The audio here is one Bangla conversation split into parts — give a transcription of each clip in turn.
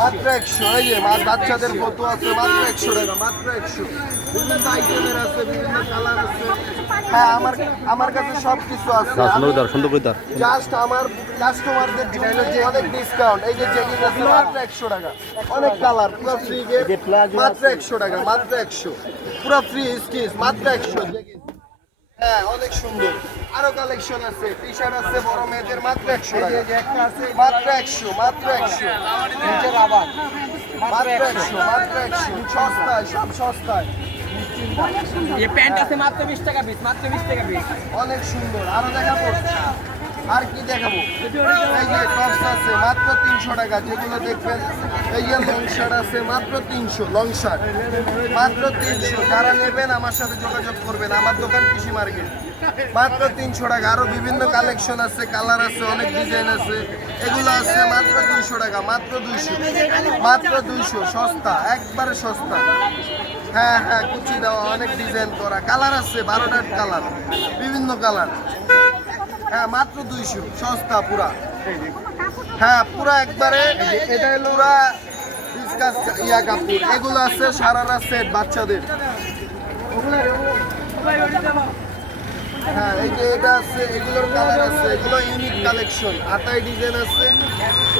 মাত্র একশো এই যে মাছ বাচ্চাদের কত আছে মাত্র একশো টাকা মাত্র একশো। বিভিন্ন আইটেমের আছে বিভিন্ন কালার আছে। হ্যাঁ আমার আমার কাছে সব কিছু আছে জাস্ট আমার কাস্টমারদের জন্য যে অনেক ডিসকাউন্ট এই যে চেকিং আছে মাত্র একশো টাকা। অনেক কালার পুরো ফ্রি মাত্র একশো টাকা মাত্র একশো। পুরো ফ্রি স্টিচ মাত্র একশো হ্যাঁ অনেক সুন্দর। আরও কালেকশন আছে। টি শার্ট আছে বড় মেয়েদের মাত্র একশো টাকা। মাত্র একশো মাত্র একশো। নিচের আবার। মাত্র একশো। মাত্র একশো। সস্তায় সব সস্তায়। এই প্যান্ট আছে মাত্র বিশ টাকা পিস মাত্র বিশ টাকা পিস অনেক সুন্দর। আরও দেখাবো আর কি দেখাবো? এই যে টপস আছে, মাত্র তিনশো টাকা, যেগুলো দেখবেন, এই যে লং শার্ট আছে, মাত্র তিনশো লং শার্ট মাত্র তিনশো। যারা নেবেন, আমার সাথে যোগাযোগ করবেন। আমার দোকান কৃষি মার্কেট। মাত্র তিনশো টাকা। আরও বিভিন্ন কালেকশন আছে কালার আছে, অনেক ডিজাইন আছে। এগুলো আছে মাত্র দুইশো টাকা, মাত্র দুইশো। মাত্র দুইশো। সস্তা, একবারে সস্তা। হ্যাঁ হ্যাঁ কুচি দেওয়া, অনেক ডিজাইন করা। কালার আছে বারোটার কালার বিভিন্ন কালার হ্যাঁ মাত্র দুইশো। সস্তা পুরা। হ্যাঁ পুরা একবারে এটা হলো পুরা ইয়া কাপড়। এগুলো আছে সারারা সেট বাচ্চাদের। হ্যাঁ এই যে এটা আছে এগুলোর কালার আছে এগুলো ইউনিক কালেকশন আটাই ডিজাইন আছে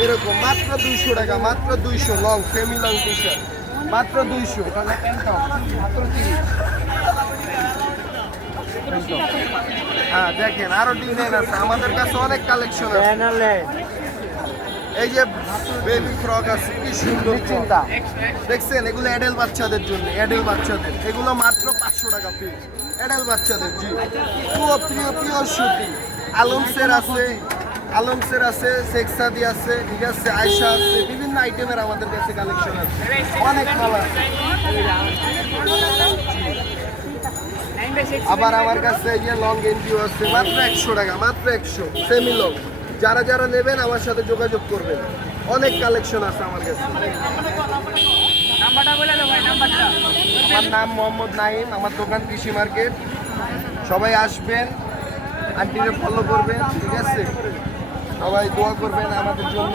এরকম। মাত্র দুইশো টাকা মাত্র দুইশো। Long semi long T shirt মাত্র দুইশো মাত্র তিরিশ। দেখেন আরও ডিজাইন আছে। আমাদের কাছে অনেক কালেকশন আছে। এই যে বেবি ফ্রক আছে কি সুন্দর চিন্তা দেখছেন এগুলো অ্যাডেল বাচ্চাদের জন্য অ্যাডেল বাচ্চাদের। এগুলো মাত্র পাঁচশো টাকা পিস অ্যাডেল বাচ্চাদের জি। পুরো প্রিয় প্রিয় সুতি আলমসের আছে আলমসের আছে সেক্সাদি আছে ঠিক আছে আয়সা আছে বিভিন্ন আইটেমের আমাদের কাছে কালেকশন আছে। অনেক কালার আবার আমার কাছে এই যে লং গেঞ্জিও আছে মাত্র একশো টাকা মাত্র একশো সেমি লং যারা যারা নেবেন আমার সাথে যোগাযোগ করবেন। অনেক কালেকশন আছে আমার কাছে। নাম্বারটা বলে দাও ভাই নাম্বারটা। আমার নাম মোহাম্মদ নাইম আমার দোকান কৃষি মার্কেট। সবাই আসবেন আন্টিকে ফলো করবেন ঠিক আছে? সবাই দোয়া করবেন আমাদের জন্য।